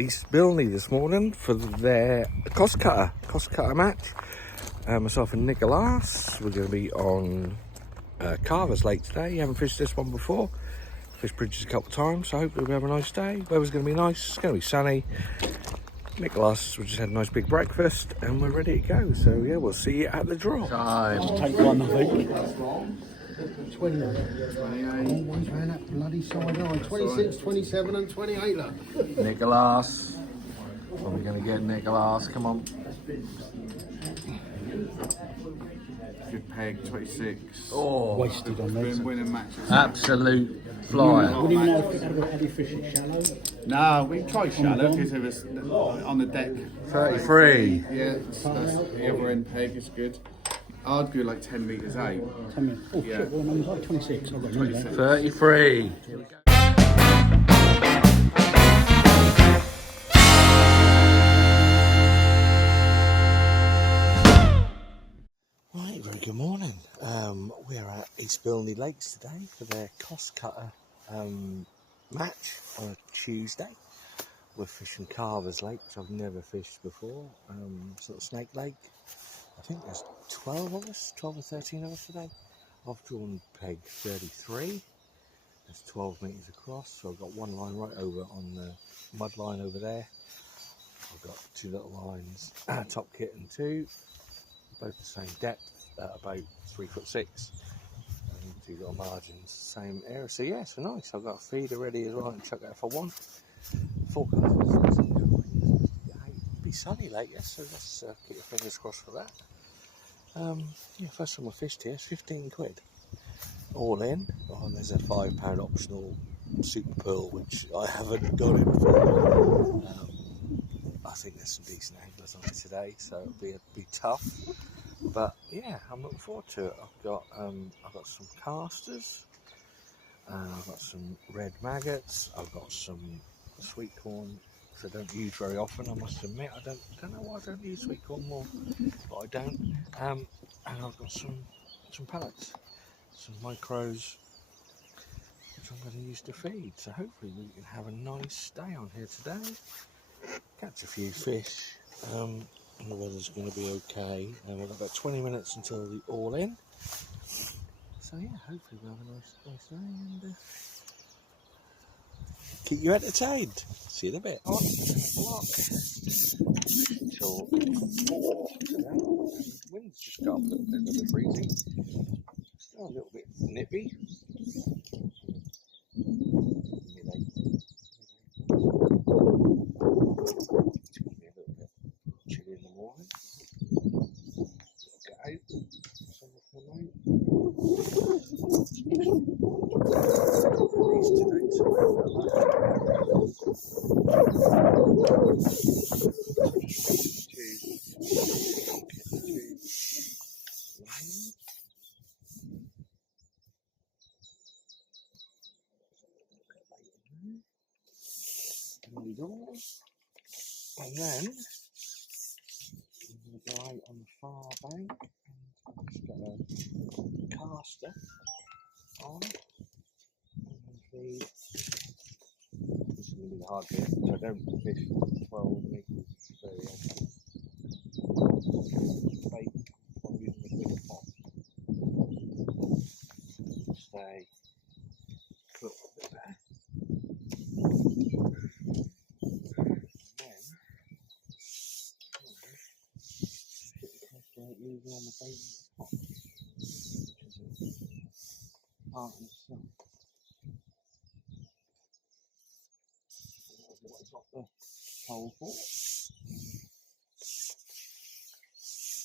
East Bilney this morning for their Costcutter match. Myself and Nicholas, we're going to be on Carvers Lake today. Haven't fished this one before. Fished bridges a couple of times, so hopefully we'll have a nice day. Weather's going to be nice, it's going to be sunny. Nicholas, we just had a nice big breakfast and we're ready to go. So yeah, we'll see you at the draw. Time. Take one, I think. 20. Always ran that bloody side eye. 26, 27 and 28, look. Nicholas. What are we going to get, Nicholas? Come on. Good peg, 26. Oh, Wasted on those. Been winning matches. Absolute flyer. We didn't even know how do you fish it shallow. No, we tried shallow because it was on the deck. 33. Yeah, that's the other end peg is good. I'd go like 10 metres out. 10 minutes. Oh Yeah. shit, well, no, it was like 26. I've got 26. 33. Right, very good morning. We're at East Bilney Lakes today for their Costcutter match on a Tuesday. We're fishing Carvers Lake, which I've never fished before. Sort of Snake Lake. I think there's 12 of us, 12 or 13 of us today. I've drawn peg 33. That's 12 metres across, so I've got one line right over on the mud line over there. I've got two little lines, top kit and two, both the same depth, about 3'6", and two little margins, same area. So yeah, so nice. I've got a feeder ready as well and chuck that if I want. Forecast is supposed to be sunny late, yes, so let's keep your fingers crossed for that. Yeah, first time I fished here, it's 15 quid. All in. Oh, and there's a £5 optional super pearl, which I haven't got in for. I think there's some decent anglers on it today, so it'll be tough. But yeah, I'm looking forward to it. I've got some casters, I've got some red maggots, I've got some sweet corn, which I don't use very often. I must admit, I don't know why I don't use sweet corn more, but I don't. And I've got some pellets, some micros, which I'm going to use to feed. So hopefully we can have a nice day on here today. Catch a few fish. And the weather's going to be okay. And we've got about 20 minutes until the all in. So yeah, hopefully we'll have a nice day and keep you entertained. See you in a bit. On 10 o'clock till 4 today. Wind's just got up a little bit breezy. Still a little bit nippy. It's going to be a little bit chilly in the morning. Get out. Sun will come out. Breeze today, so and then I'm going to go out on the far bank and just got a caster on and feed. This is going to be the hard bit, so I don't fish 12 metres very often. Bait, I'm using a big pot. Stay put a bit there. Using on the bait pot, which is a part in itself. That's what I got the pole for.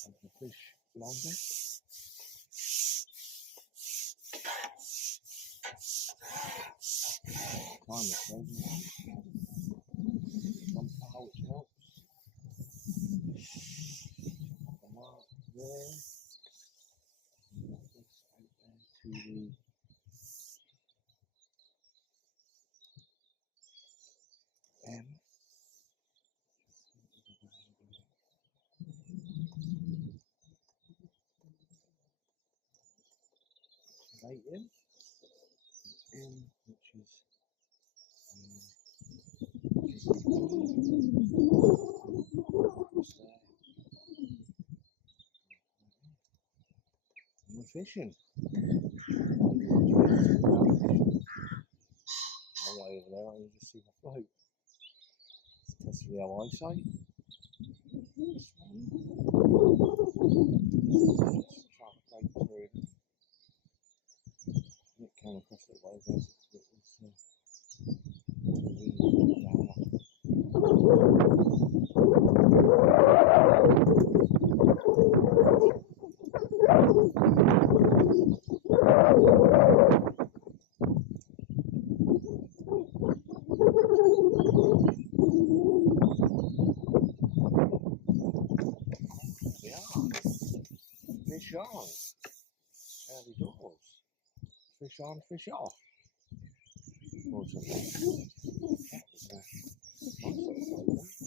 As the fish longer. Climb the frozen. Some power which helps. The mark there. And this out there to the M. Bait in, which is We're fishing. I'm way over there, I can just see my float. It's testing our eyesight. Trying to break through. It came across that way, it was really down. Fish on, early doors. Fish on, fish off. Fortunately, that was a nice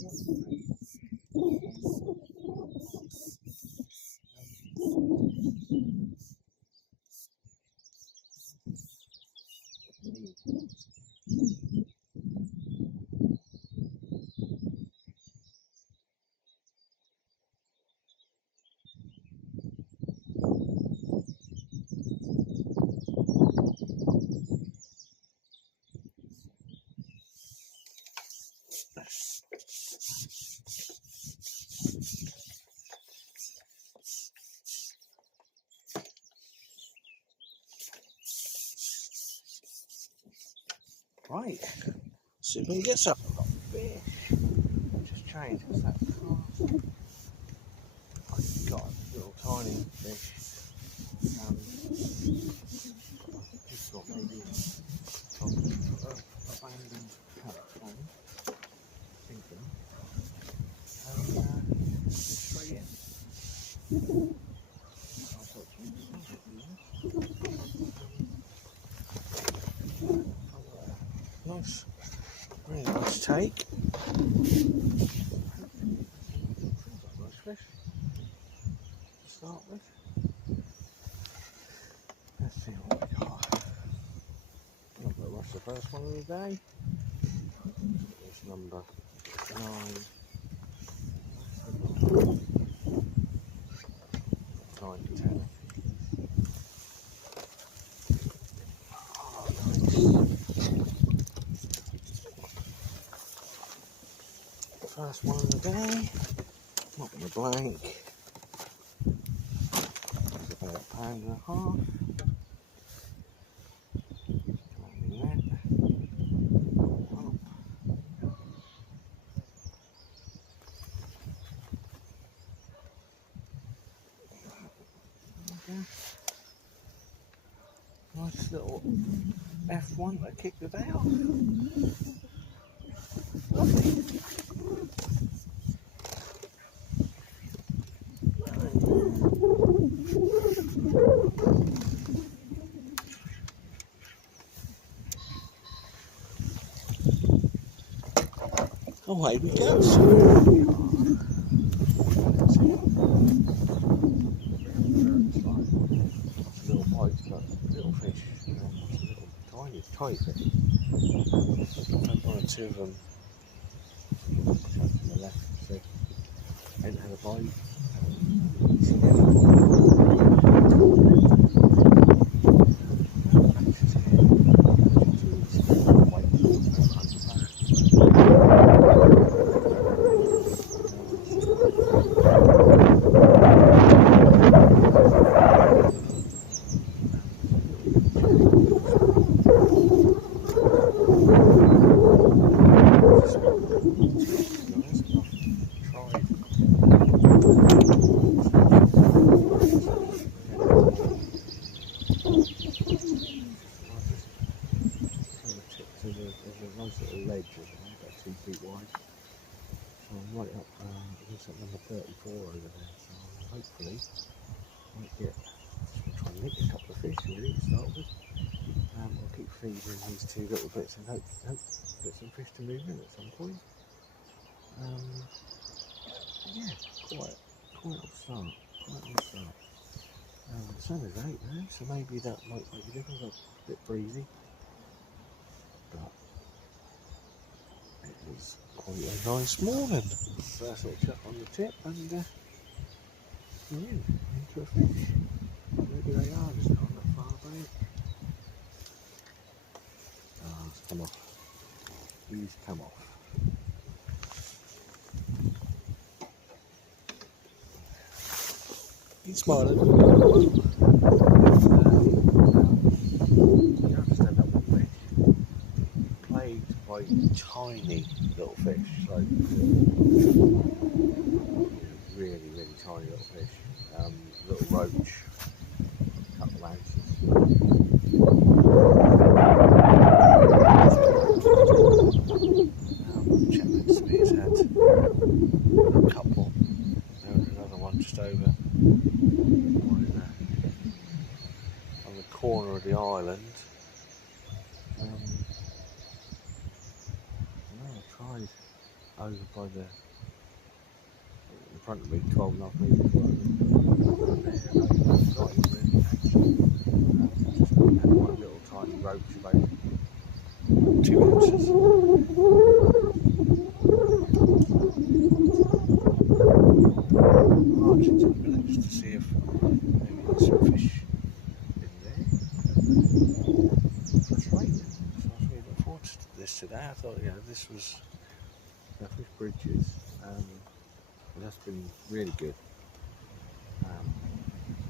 little right, see if we can get some. I've got fish. Just change what's that cast. I've got a little tiny fish. Just got maybe abandoned carrot phone. Think them. And straight in. Nice, really nice take. Nice fish to start with. Let's see what we got. I'm going to rush the first one of the day. It's number 9. 9 to 10. First one of the day, not in the blank. It's about £1.5. Landing net. Up. Okay. Nice little F1 to kick the day off. Lovely. Away we go. Little bites, but little fish. Little tiny fish. One or two of them to the left, so ain't had a bite. There's a nice little ledge about 2 feet wide. So I'm right up, it's at number 34 over there. So hopefully I might get, try and nick a couple of fish really to start with. I'll keep feeding these 2 little bits and hope get some fish to move in at some point. Yeah, quite a start. The sun is out now, so maybe that might make a difference. A bit breezy, but it was quite a nice morning. First little chuck on the tip and we're into a fish. Maybe they are just not on that far bank. Ah, it's come off. He's come off. He's smiling. Yeah, just end up with a fish. Plagued by tiny little fish, like really, really tiny little fish. Little roach, a couple of ounces. Check that spear's head. A couple. There was another one just over on the corner of the island. I tried over by the in front of me, 12.5 metres right there, just had one little tiny roach about 2 ounces. Marching to the minute just to see if maybe there's some fish in there. Frustrating. So I was really looking forward to this today. I thought, this was Fish Bridges. That's been really good.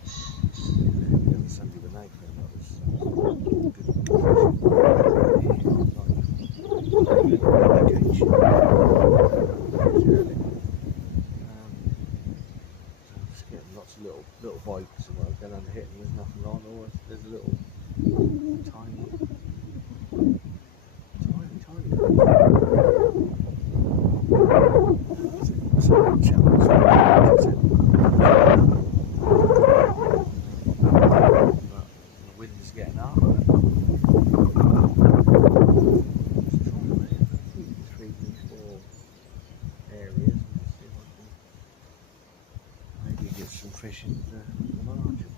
The other Sunday the night that was good fishing. Just getting lots of little bites and what going under hit and there's nothing on, or there's a little tiny the wind's getting up. Three, four areas and see if I can maybe get some fish into the margin.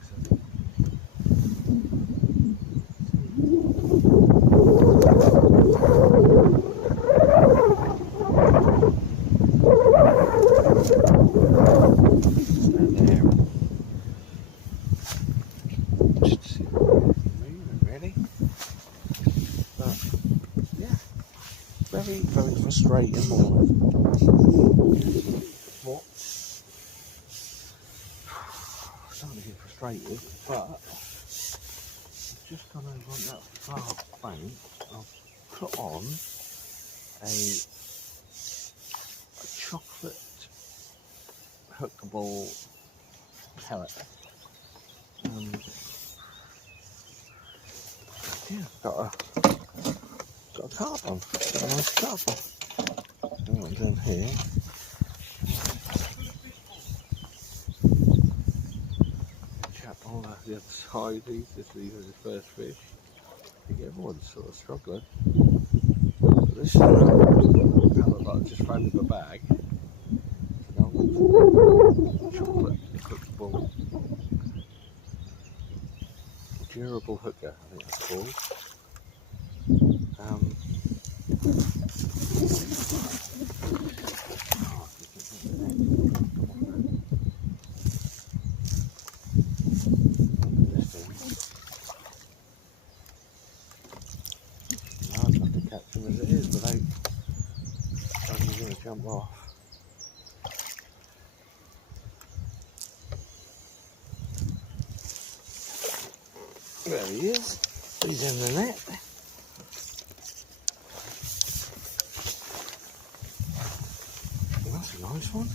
Very frustrating morning. What? Starting to get frustrated, but I've just gone over on that far bank. I've put on a chocolate hookable pellet. Got a carp on. Got a nice carp on. And what I'm doing here. Chat all the other side. These are the first fish. I think everyone's sort of struggling. But this is I just found in my bag. Chocolate cookable durable hooker, I think that's called. Hard enough to catch them as it is without suddenly going to jump off. There he is. He's in the net. That's a nice one.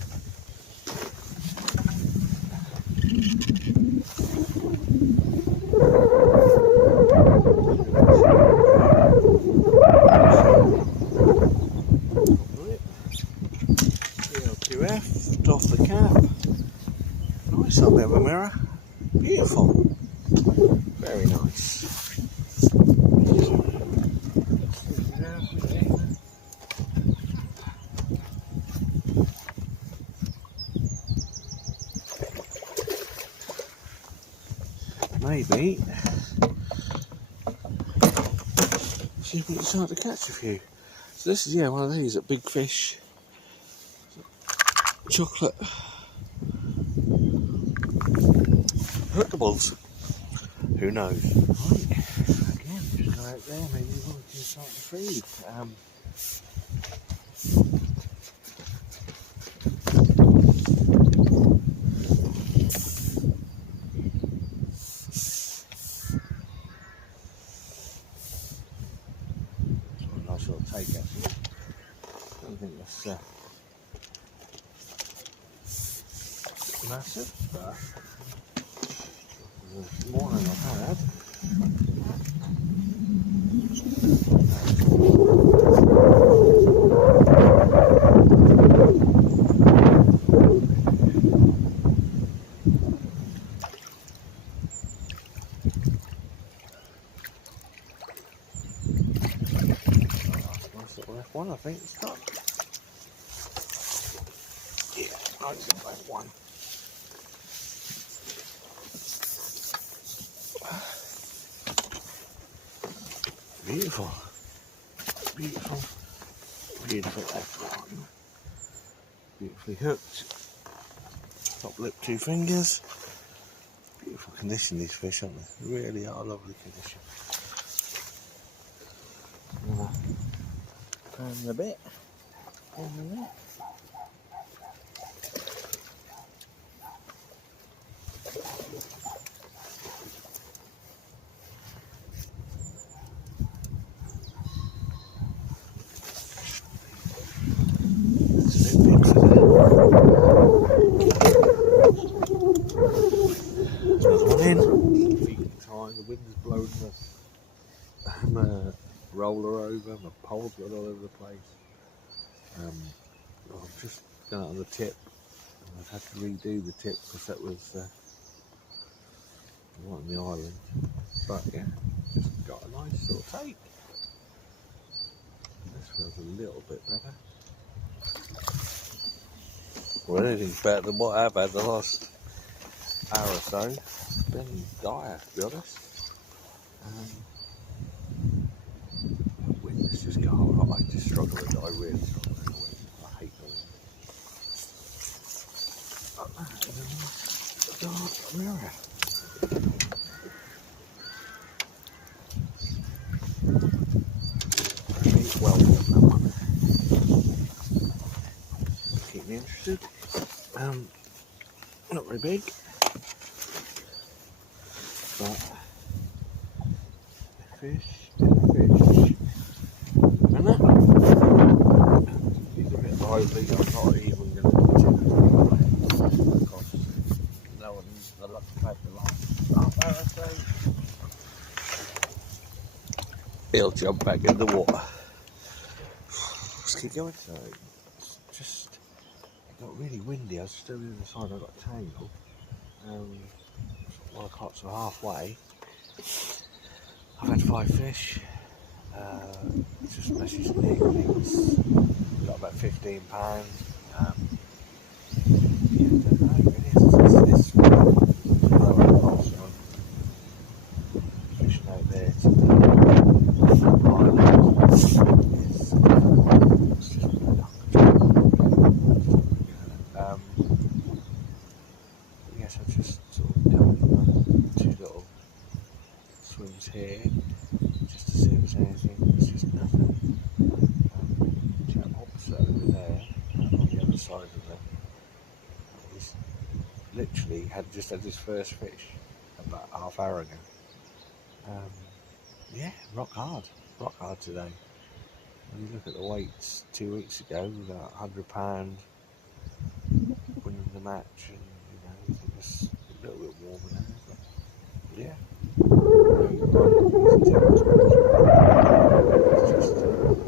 QF, off the cap. Nice up there, mirror. Beautiful. Very nice. Maybe see if we can start to catch a few. this is, yeah, one of these at Big Fish. Chocolate hookables. Who knows? Right. Again, just go out there, maybe one can start to feed. Nice little take actually. I don't think that's massive, but there's more than I've had. Nice little F1, I think it's got. Yeah, nice little F1. Beautiful, beautiful, beautiful F1. Beautifully hooked. Top lip, 2 fingers. Beautiful condition, these fish, aren't they? They really are lovely condition. Turn a bit. Turn a bit. The wind's blowing the roller over, my pole's got all over the place. I've just done it on the tip, and I've had to redo the tip because that was right on the island. But yeah, just got a nice little take. This feels a little bit better. Well, anything's better than what I've had the last hour or so. It's been dire, to be honest. The wind has just got hot. I just struggle with it. I really struggle with the wind. I hate the wind. But that is a nice dark mirror. Very well done, that one. Keep me interested. Not very big, but fish. Remember? He's a bit lively. I'm not even going to put him because no one's the luck to have the last half hour, so he'll jump back in the water. Let's keep going. So it's just it got really windy. I was still on the other side. I got tangled. Well, I got to halfway. I've had 5 fish. Just messaged Nick. Nick's got about £15. Yeah, I don't know really. It's lower cost on fishing out there to the island. It's just yes, I've just sort of done 2 little swims here just to see if there's anything. There's just nothing. Chap opposite over there on the other side of them, he's literally just had his first fish about half hour ago. Yeah, rock hard today. When you look at the weights 2 weeks ago, we got £100 winning the match, and you think it's a little bit warmer now, but yeah.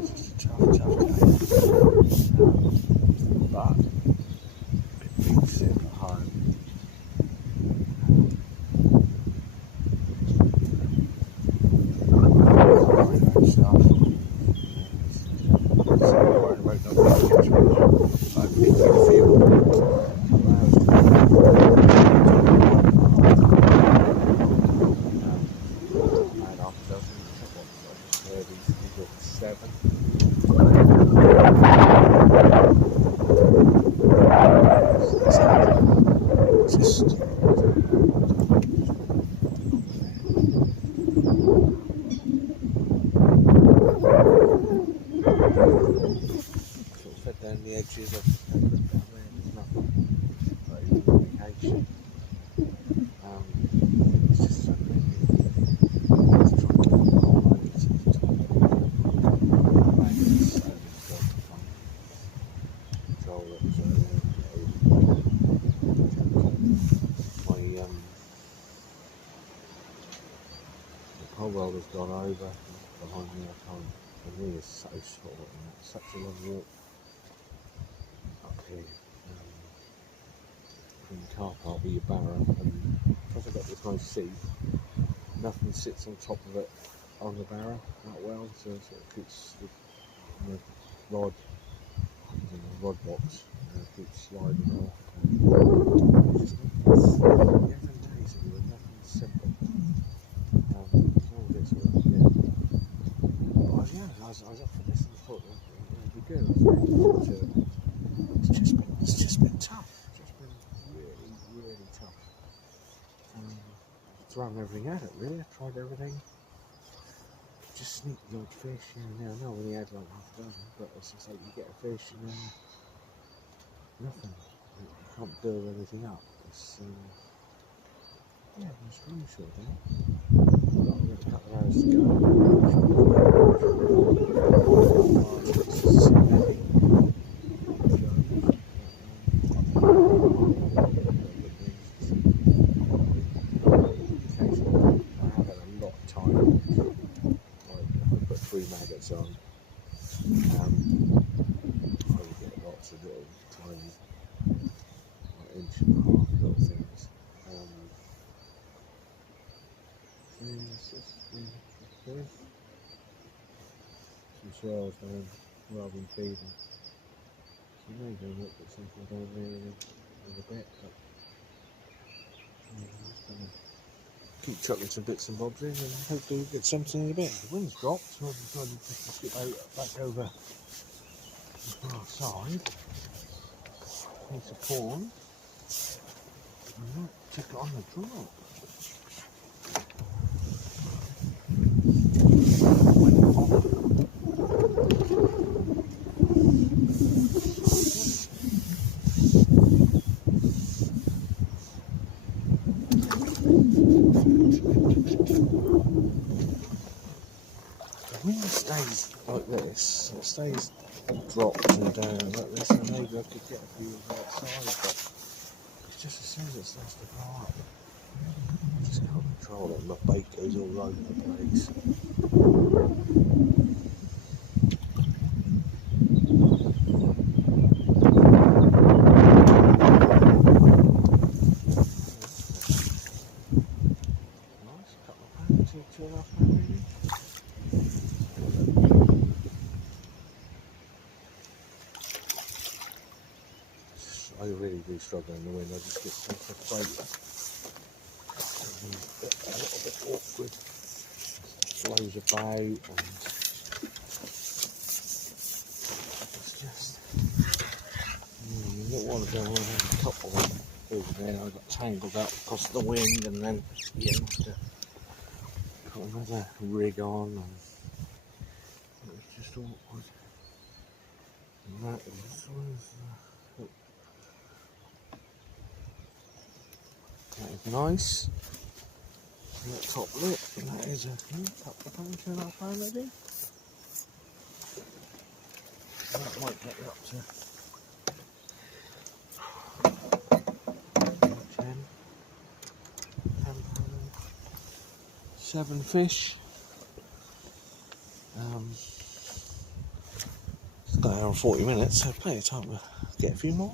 It's just a tough day. But it beats it at home. Sort of fed down the edges of the paper down there, there's nothing. Not even indication. It's just so many. Let's try and get the whole over to the top. Right, there's so many dogs coming. Control it, so the pole welder's gone over behind me. I can't. The knee is so sore and it's such a long walk up here from the car park with your barrow, and because I've got this nice seat, nothing sits on top of it on the barrow that well, so it sort of keeps the rod box keeps sliding off. And just every day's nothing simple. All this work, yeah. I was up for this and thought it would be good. I was looking forward to it. It's just been tough. It's just been really, really tough. I've thrown everything at it, really. I've tried everything. Just sneak the odd fish here and there. I know we only had like half a dozen, but it's just like you get a fish and then nothing. You can't build anything up. It's yeah, it's really short day. We've got a couple of hours to go. Maggots on. I would get lots of little tiny, like inch and a half little things. It's just good. Some swells down rather than feeding. So maybe I'll look at something down there in a bit, but I'm just going to keep chucking some bits and bobs in and hopefully we'll get something in a bit. The wind's dropped, so I've decided just to skip out back over the far side. Piece of corn. And that took it on the drop. When it stays like this, it stays dropped and down like this, and maybe I could get a view of the outside, but it's just as soon as it starts to go up, I just can't control it, and my bait goes all over the place. Nice, a couple of pounds, 2.5 pounds maybe. I really do struggle in the wind. I just get so frustrated. A little bit awkward. Flows about and it's just you don't want to go on a couple over there. I got tangled up across the wind and then you have to put another rig on and it was just awkward. And that is nice. And that top lip, and that is a couple of pounds, 2.5 pounds maybe. And that might get it up to 10 pounds. 7 fish. It's got an hour and 40 minutes, so plenty of time to get a few more.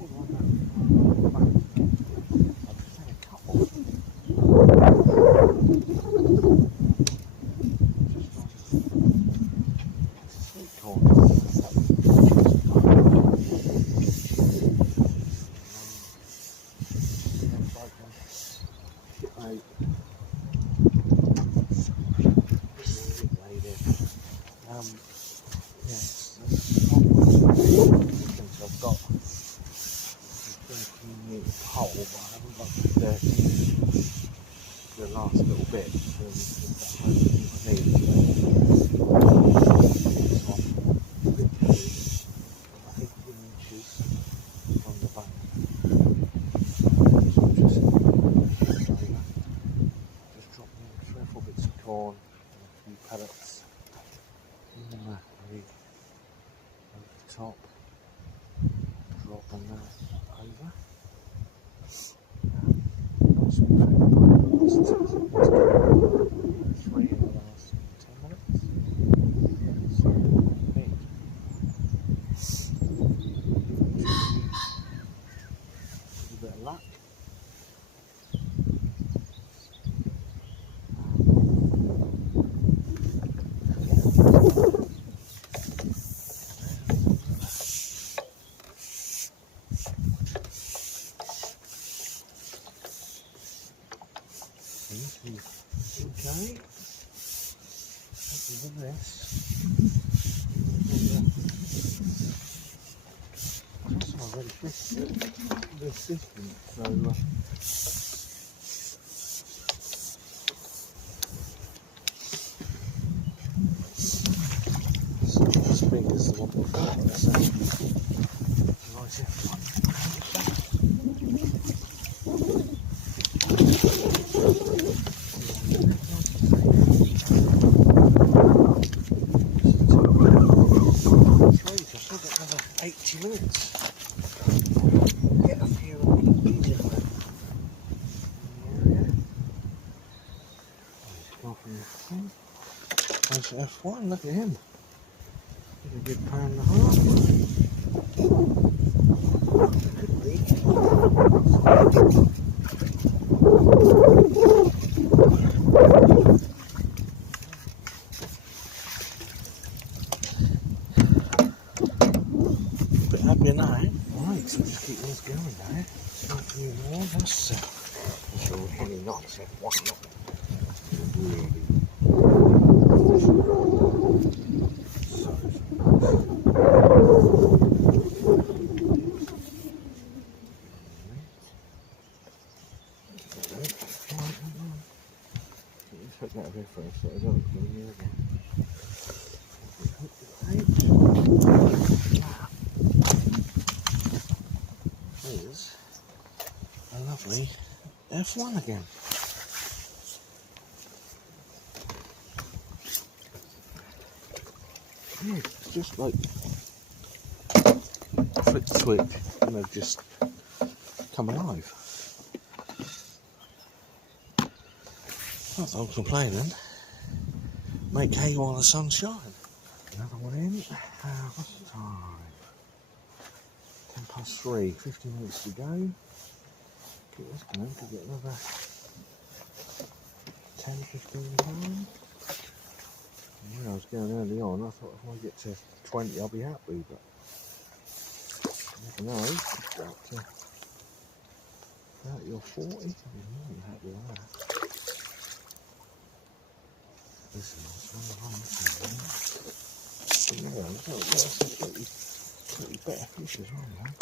top, dropping that over. Nice and quick, three in the last 10 minutes. So, big. A bit of luck. Okay, happy with this. That's already fished this distance, so it's not as big as the one before. So nice F1. I've still got another 80 minutes. Get a few these in the area. Let's go for your thing. Nice F1, look at him. Did a good pound and a half. Could be. Bit happy now. Right, so just keep this going now. A few more. That's really nice F1. Not really. Put that away first so I don't go near again. Here's a lovely F1 again. Yeah, it's just like flick the switch and they've just come alive. Not that I'm complaining. Make hay while the sun shines. Another one in. What's the time? 3:10. 50 minutes to go. Keep this going to get another 10-15 pounds. When I was going early on, I thought if I get to 20 I'll be happy, but you never know, it's got to 30 or 40, I'll be more than happy with that. This is one of them. Slightly better fish as well, man.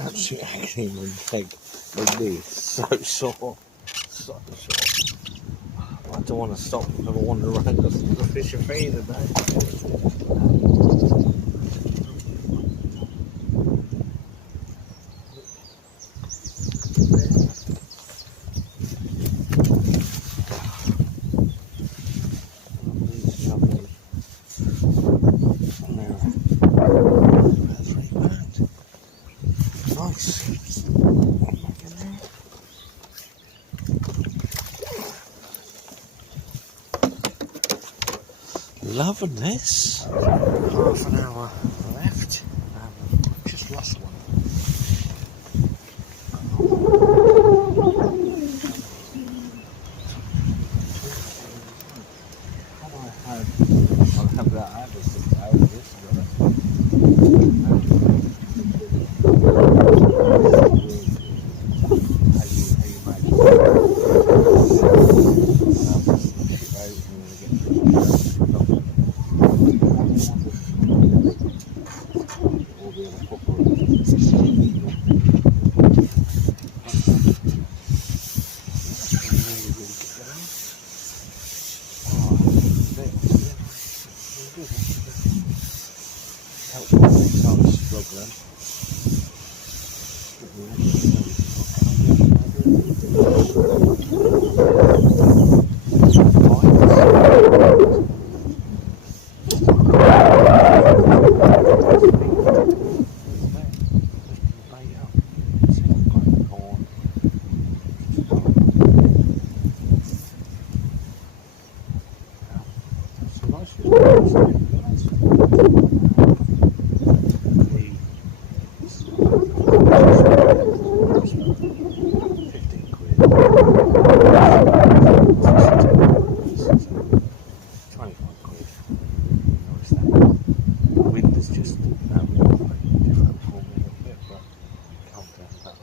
Absolute agony in my leg like this. So sore. So sore. I don't want to stop and have a wander around the fish are free today. Loving this. Half an hour left. Just lost one. I'll have that out of this.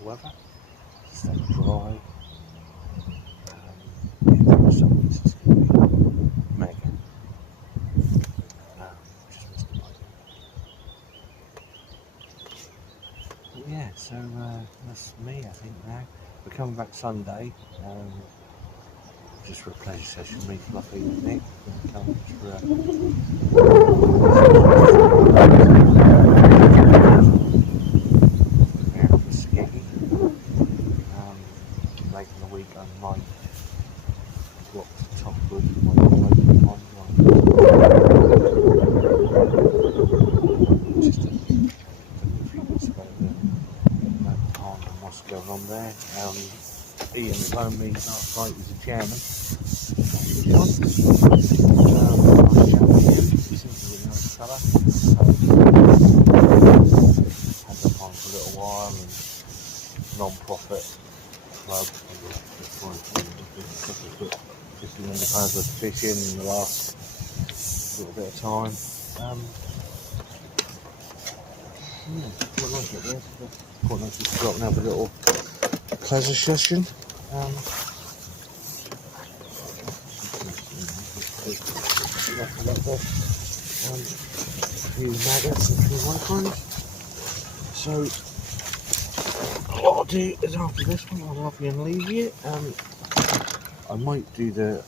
Weather, stay dry. Yeah, some weeks it's going to be mega. Just missed the boat. But yeah, so that's me, I think, now. We're coming back Sunday, just for a pleasure session. Me, Fluffy, and Nick. We're coming just for a skeggy. Later in the week, I might block the top wood for my local pond. Just a few weeks ago, that pond and what's going on there. Ian phoned me last night, he's a chairman. Nice chat with him. He seems a really nice fella. Had the pond for a little while, and non-profit club. £50 million worth of fishing in the last little bit of time. Quite like it there. Quite nice to go up and have a little pleasure session. A few maggots and a few microns. So what I'll do is after this one, I'll love you and leave you. I might do the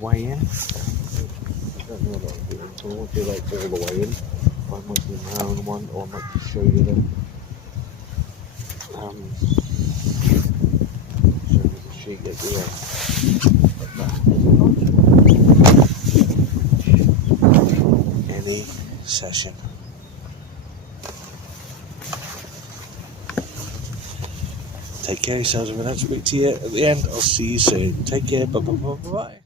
weigh in. I don't know what I'll do. So I won't do like all the way in. I might do my own one, or I might just show you the sheet at the end. Any session. Take care of yourselves. If I don't speak to you at the end, I'll see you soon. Take care. Bye bye bye bye.